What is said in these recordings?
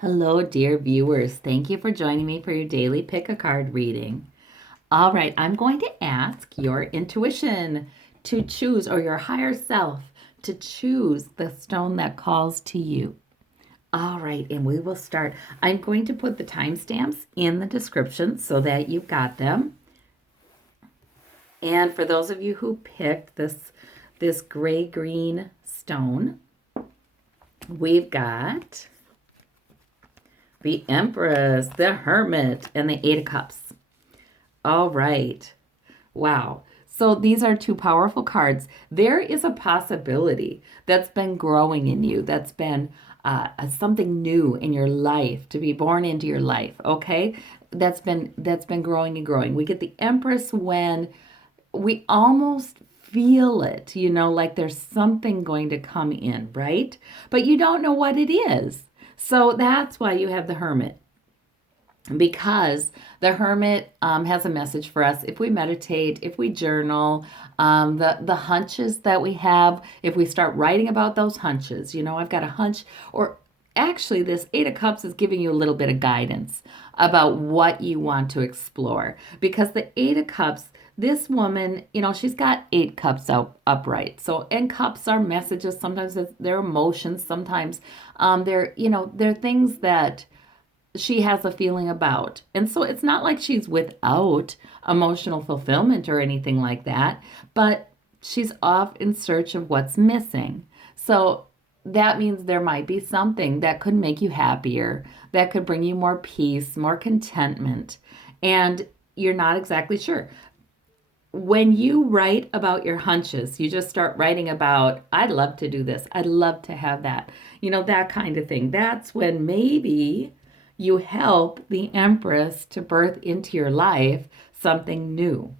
Hello, dear viewers. Thank you for joining me for your daily pick a card reading. All right, I'm going to ask your intuition to choose, or your higher self to choose the stone that calls to you. All right, and we will start. I'm going to put the timestamps in the description so that you've got them. And for those of you who picked this gray-green stone, we've got the Empress, the Hermit, and the Eight of Cups. All right. Wow. So these are two powerful cards. There is a possibility that's been growing in you, that's been something new in your life to be born into your life. Okay, that's been growing and growing. We get the Empress when we almost feel it, like there's something going to come in, right? But you don't know what it is. So that's why you have the Hermit, because the Hermit has a message for us. If we meditate, if we journal, the hunches that we have, if we start writing about those hunches, I've got a hunch, or actually this Eight of Cups is giving you a little bit of guidance about what you want to explore, because the Eight of Cups, this woman, she's got eight cups upright. So, and cups are messages. Sometimes they're emotions. Sometimes they're things that she has a feeling about. And so it's not like she's without emotional fulfillment or anything like that, but she's off in search of what's missing. So that means there might be something that could make you happier, that could bring you more peace, more contentment, and you're not exactly sure. When you write about your hunches, you just start writing about, I'd love to do this, I'd love to have that, that kind of thing. That's when maybe you help the Empress to birth into your life something new.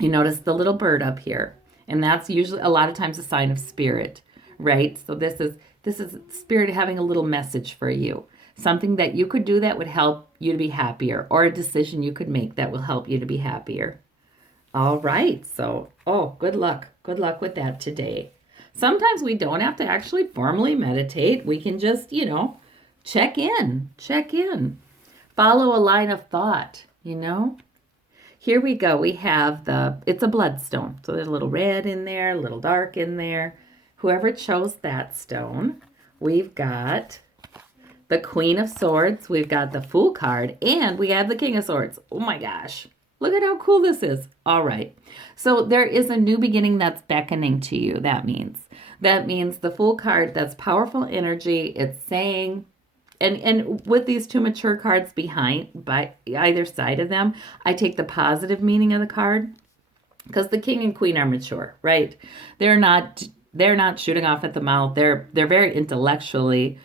You notice the little bird up here, and that's usually a lot of times a sign of spirit, right? So this is spirit having a little message for you. Something that you could do that would help you to be happier, or a decision you could make that will help you to be happier. All right. So, good luck. Good luck with that today. Sometimes we don't have to actually formally meditate. We can just, check in. Check in. Follow a line of thought. Here we go. We have it's a bloodstone. So there's a little red in there, a little dark in there. Whoever chose that stone, we've got the Queen of Swords, we've got the Fool card, and we have the King of Swords. Oh my gosh. Look at how cool this is. All right. So there is a new beginning that's beckoning to you. That means the Fool card, that's powerful energy. It's saying, and with these two mature cards by either side of them, I take the positive meaning of the card, because the King and Queen are mature, right? They're not shooting off at the mouth. They're very intellectually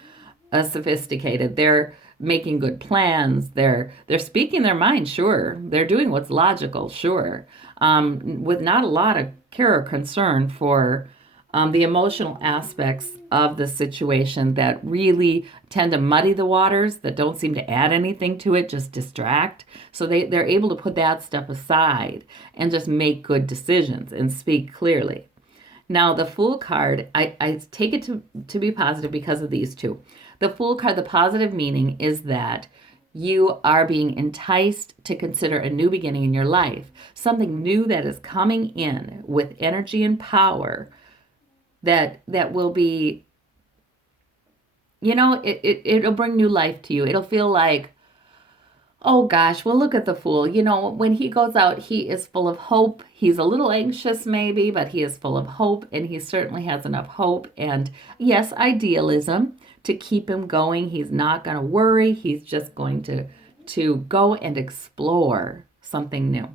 sophisticated. They're making good plans. They're speaking their mind, sure. They're doing what's logical, sure. With not a lot of care or concern for the emotional aspects of the situation that really tend to muddy the waters, that don't seem to add anything to it, just distract. So they're able to put that stuff aside and just make good decisions and speak clearly. Now, the Fool card, I take it to be positive because of these two. The Fool card, the positive meaning is that you are being enticed to consider a new beginning in your life, something new that is coming in with energy and power that will be, it'll bring new life to you. It'll feel like, oh gosh, well, look at the Fool. When he goes out, he is full of hope. He's a little anxious maybe, but he is full of hope, and he certainly has enough hope and, yes, idealism to keep him going. He's not going to worry. He's just going to go and explore something new.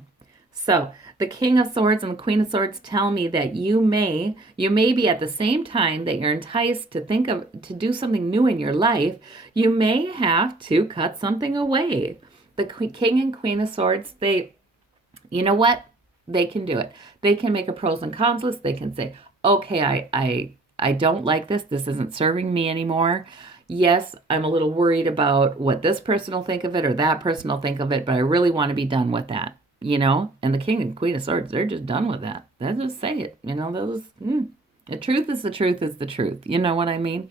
So the King of Swords and the Queen of Swords tell me that you may be, at the same time that you're enticed to do something new in your life, you may have to cut something away. The King and Queen of Swords, you know what? They can do it. They can make a pros and cons list. They can say, okay, I don't like this. This isn't serving me anymore. Yes, I'm a little worried about what this person will think of it or that person will think of it, but I really want to be done with that. And the King and Queen of Swords, they're just done with that. They'll just say it. The truth is the truth is the truth. You know what I mean?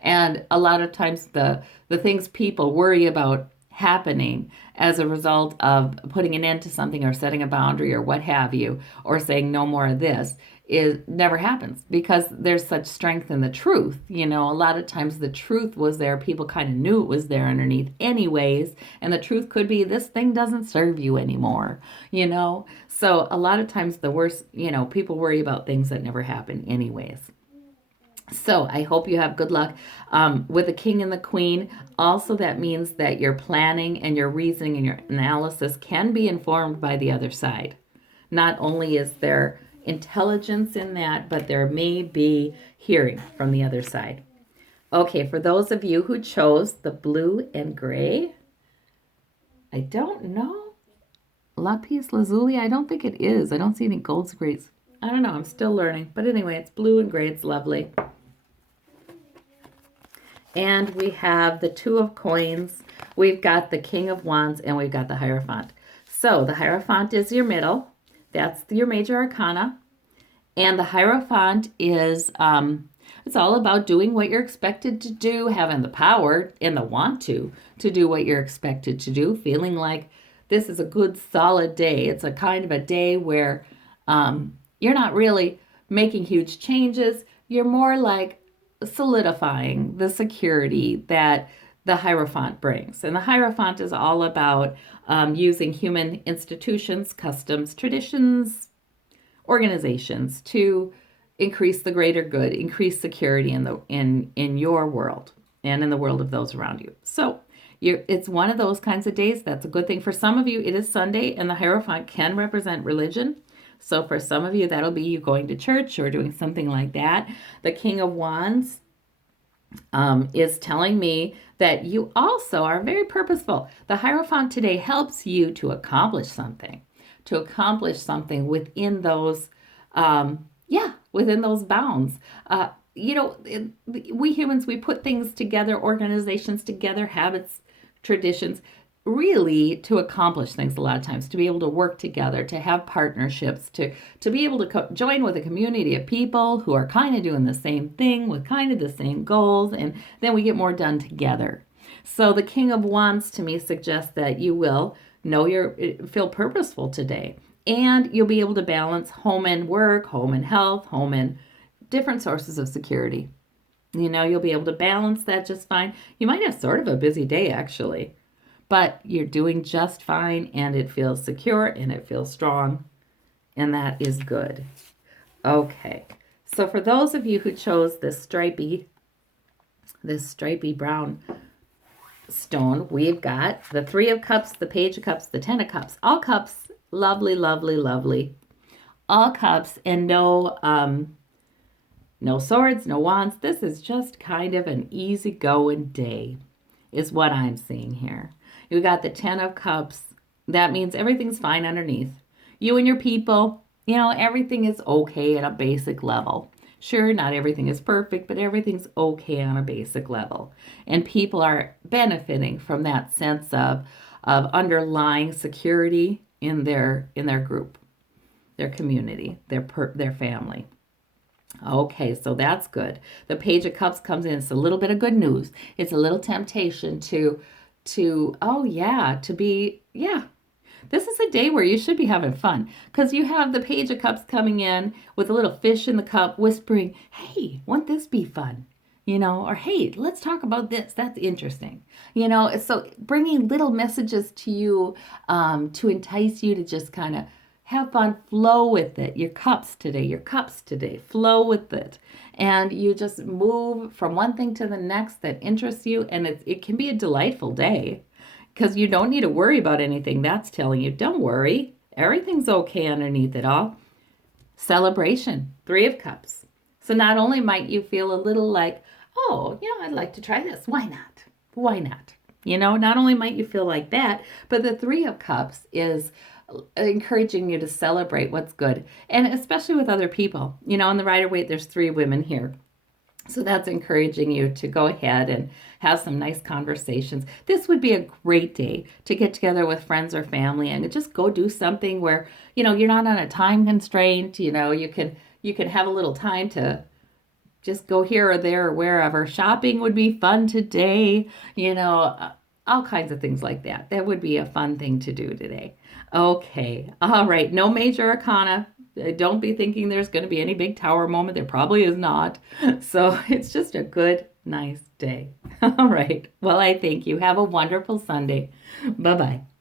And a lot of times the things people worry about happening as a result of putting an end to something or setting a boundary or what have you, or saying no more of this, is never happens because there's such strength in the truth. A lot of times the truth was there. People kind of knew it was there underneath anyways. And the truth could be this thing doesn't serve you anymore, So a lot of times the worst, people worry about things that never happen anyways. So I hope you have good luck with the king and the queen. Also, that means that your planning and your reasoning and your analysis can be informed by the other side. Not only is there intelligence in that, but there may be hearing from the other side. Okay, for those of you who chose the blue and gray, I don't know. Lapis lazuli, I don't think it is. I don't see any golds, grays. I don't know. I'm still learning. But anyway, it's blue and gray. It's lovely. And we have the Two of Coins. We've got the King of Wands, and we've got the Hierophant. So the Hierophant is your middle. That's your major arcana. And the Hierophant is, it's all about doing what you're expected to do, having the power and the want to do what you're expected to do, feeling like this is a good, solid day. It's a kind of a day where you're not really making huge changes. You're more like solidifying the security that the Hierophant brings. And the Hierophant is all about using human institutions, customs, traditions, organizations to increase the greater good, increase security in your world and in the world of those around you. So it's one of those kinds of days. That's a good thing. For some of you, it is Sunday, and the Hierophant can represent religion. So for some of you, that'll be you going to church or doing something like that. The King of Wands is telling me that you also are very purposeful. The Hierophant today helps you to accomplish something within those, within those bounds. We humans, we put things together, organizations together, habits, traditions, really to accomplish things a lot of times, to be able to work together, to have partnerships, to be able to join with a community of people who are kind of doing the same thing with kind of the same goals, and then we get more done together. So the King of Wands to me suggests that you will feel purposeful today, and you'll be able to balance home and work, home and health, home and different sources of security. You'll be able to balance that just fine. You might have sort of a busy day actually, but you're doing just fine, and it feels secure and it feels strong, and that is good. Okay, so for those of you who chose this stripy brown stone, we've got the Three of Cups, the Page of Cups, the Ten of Cups. All cups, lovely, lovely, lovely. All cups, and no swords, no wands. This is just kind of an easygoing day, is what I'm seeing here. You got the Ten of Cups. That means everything's fine underneath. You and your people, everything is okay at a basic level. Sure, not everything is perfect, but everything's okay on a basic level. And people are benefiting from that sense of underlying security in their group, their community, their family. Okay, so that's good. The Page of Cups comes in. It's a little bit of good news. It's a little temptation this is a day where you should be having fun, because you have the Page of Cups coming in with a little fish in the cup whispering, hey, won't this be fun? Or hey, let's talk about this. That's interesting. So bringing little messages to you to entice you to just kind of have fun, flow with it. Your cups today, flow with it. And you just move from one thing to the next that interests you. And it can be a delightful day, because you don't need to worry about anything. That's telling you, don't worry. Everything's okay underneath it all. Celebration, Three of Cups. So not only might you feel a little like, oh, I'd like to try this. Why not? Why not? Not only might you feel like that, but the Three of Cups is encouraging you to celebrate what's good, and especially with other people. In the Rider-Waite, there's 3 women here. So that's encouraging you to go ahead and have some nice conversations. This would be a great day to get together with friends or family and just go do something where, you're not on a time constraint. You can have a little time to just go here or there or wherever. Shopping would be fun today. All kinds of things like that. That would be a fun thing to do today. Okay. All right. No major arcana. Don't be thinking there's going to be any big tower moment. There probably is not. So it's just a good, nice day. All right. Well, I thank you. Have a wonderful Sunday. Bye bye.